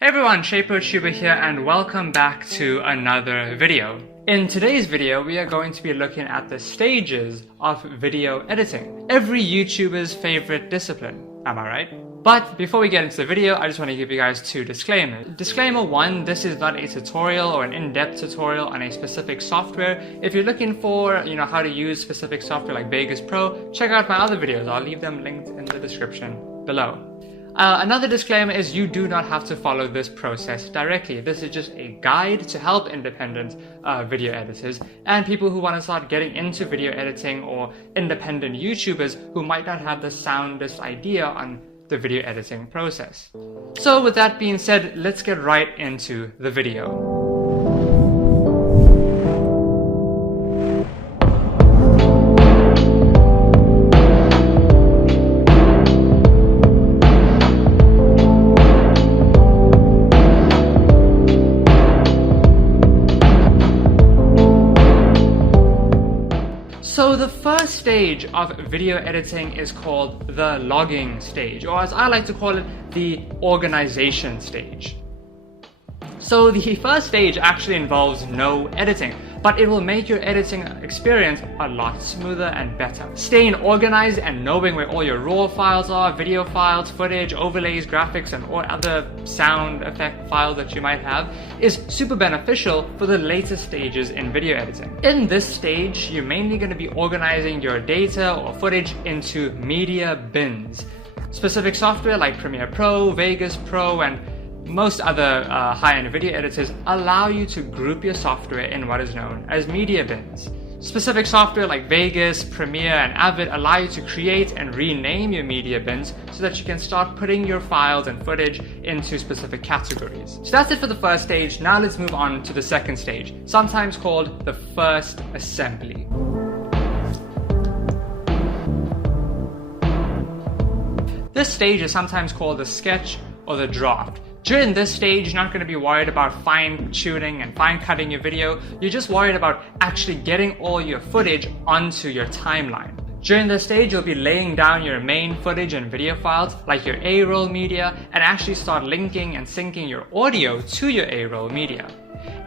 Hey everyone, ShaperTuber here and welcome back to another video. In today's video, we are going to be looking at the stages of video editing. Every YouTuber's favorite discipline, am I right? But before we get into the video, I just want to give you guys two disclaimers. Disclaimer 1, this is not a tutorial or an in-depth tutorial on a specific software. If you're looking for, how to use specific software like Vegas Pro, check out my other videos. I'll leave them linked in the description below. Another disclaimer is you do not have to follow this process directly. This is just a guide to help independent video editors and people who want to start getting into video editing, or independent YouTubers who might not have the soundest idea on the video editing process. So with that being said, let's get right into the video. So the first stage of video editing is called the logging stage, or as I like to call it, the organization stage. So the first stage actually involves no editing, but it will make your editing experience a lot smoother and better. Staying organized and knowing where all your raw files are, video files, footage, overlays, graphics, and all other sound effect files that you might have is super beneficial for the later stages in video editing. In this stage, you're mainly going to be organizing your data or footage into media bins. Specific software like Premiere Pro, Vegas Pro, and most other high-end video editors allow you to group your software in what is known as media bins. Specific software like Vegas, Premiere, and Avid allow you to create and rename your media bins so that you can start putting your files and footage into specific categories. So that's it for the first stage. Now let's move on to the second stage, sometimes called the first assembly. This stage is sometimes called the sketch or the draft. During this stage, you're not going to be worried about fine-tuning and fine-cutting your video. You're just worried about actually getting all your footage onto your timeline. During this stage, you'll be laying down your main footage and video files like your A-roll media, and actually start linking and syncing your audio to your A-roll media.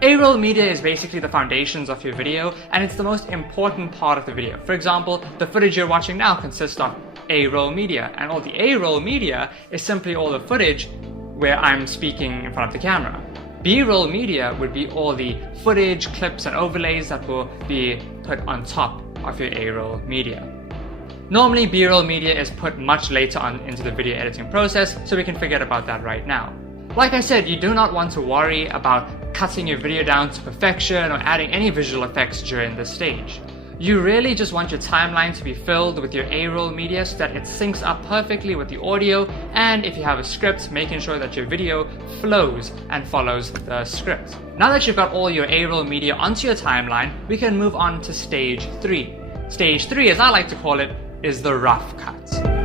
A-roll media is basically the foundations of your video, and it's the most important part of the video. For example, the footage you're watching now consists of A-roll media, and all the A-roll media is simply all the footage where I'm speaking in front of the camera. B-roll media would be all the footage, clips, and overlays that will be put on top of your A-roll media. Normally, B-roll media is put much later on into the video editing process, so we can forget about that right now. Like I said, you do not want to worry about cutting your video down to perfection or adding any visual effects during this stage. You really just want your timeline to be filled with your A-roll media so that it syncs up perfectly with the audio, and if you have a script, making sure that your video flows and follows the script. Now that you've got all your A-roll media onto your timeline, we can move on to stage 3. Stage 3, as I like to call it, is the rough cut.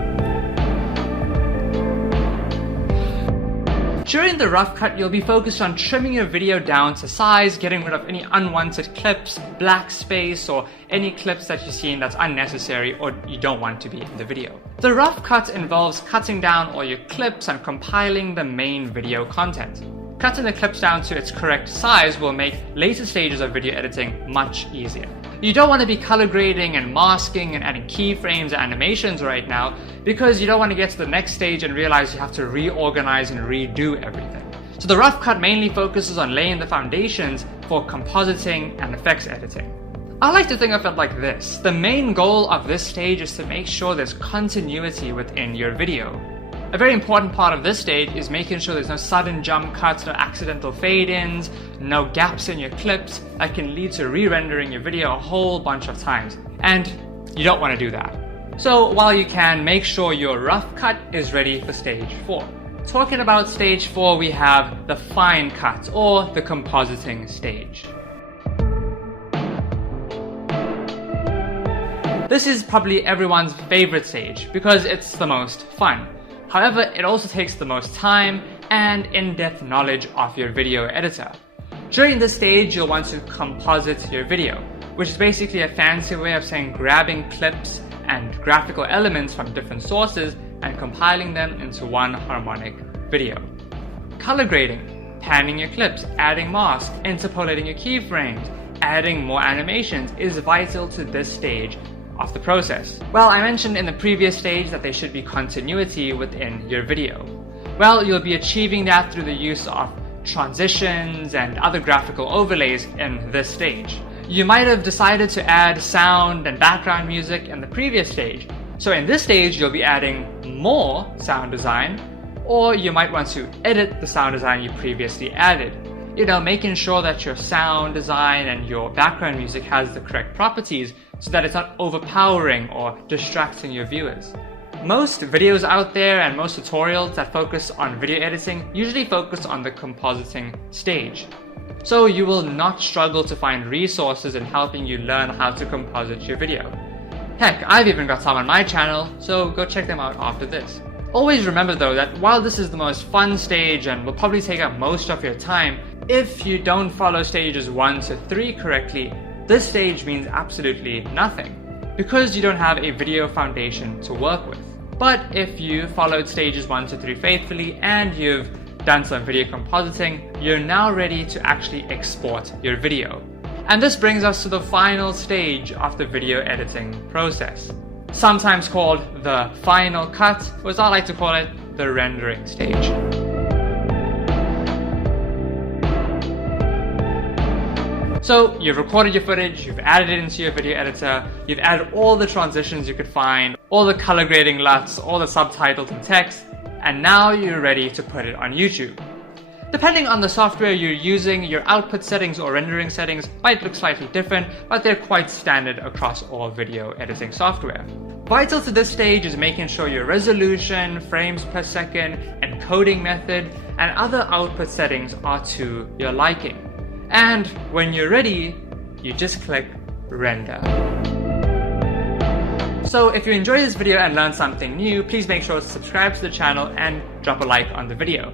During the rough cut, you'll be focused on trimming your video down to size, getting rid of any unwanted clips, black space, or any clips that you've seen that's unnecessary or you don't want to be in the video. The rough cut involves cutting down all your clips and compiling the main video content. Cutting the clips down to its correct size will make later stages of video editing much easier. You don't want to be color grading and masking and adding keyframes and animations right now, because you don't want to get to the next stage and realize you have to reorganize and redo everything. So the rough cut mainly focuses on laying the foundations for compositing and effects editing. I like to think of it like this. The main goal of this stage is to make sure there's continuity within your video. A very important part of this stage is making sure there's no sudden jump cuts, no accidental fade-ins, no gaps in your clips that can lead to re-rendering your video a whole bunch of times. And you don't want to do that. So while you can, make sure your rough cut is ready for stage 4. Talking about stage 4, we have the fine cut, or the compositing stage. This is probably everyone's favorite stage because it's the most fun. However, it also takes the most time and in-depth knowledge of your video editor. During this stage, you'll want to composite your video, which is basically a fancy way of saying grabbing clips and graphical elements from different sources and compiling them into one harmonic video. Color grading, panning your clips, adding masks, interpolating your keyframes, adding more animations is vital to this stage of the process. Well, I mentioned in the previous stage that there should be continuity within your video. Well, you'll be achieving that through the use of transitions and other graphical overlays in this stage. You might have decided to add sound and background music in the previous stage. So in this stage, you'll be adding more sound design, or you might want to edit the sound design you previously added. Making sure that your sound design and your background music has the correct properties so that it's not overpowering or distracting your viewers. Most videos out there and most tutorials that focus on video editing usually focus on the compositing stage. So you will not struggle to find resources in helping you learn how to composite your video. Heck, I've even got some on my channel, so go check them out after this. Always remember though that while this is the most fun stage and will probably take up most of your time, if you don't follow stages 1 to 3 correctly, this stage means absolutely nothing, because you don't have a video foundation to work with. But if you followed stages 1 to 3 faithfully and you've done some video compositing, you're now ready to actually export your video. And this brings us to the final stage of the video editing process, sometimes called the final cut, or as I like to call it, the rendering stage. So you've recorded your footage, you've added it into your video editor, you've added all the transitions you could find, all the color grading LUTs, all the subtitles and text, and now you're ready to put it on YouTube. Depending on the software you're using, your output settings or rendering settings might look slightly different, but they're quite standard across all video editing software. Vital to this stage is making sure your resolution, frames per second, encoding method, and other output settings are to your liking. And when you're ready, you just click render. So if you enjoyed this video and learned something new, please make sure to subscribe to the channel and drop a like on the video.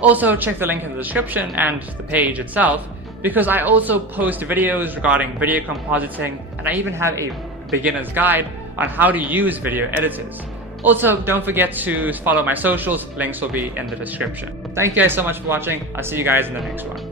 Also check the link in the description and the page itself, because I also post videos regarding video compositing, and I even have a beginner's guide on how to use video editors. Also, don't forget to follow my socials, links will be in the description. Thank you guys so much for watching, I'll see you guys in the next one.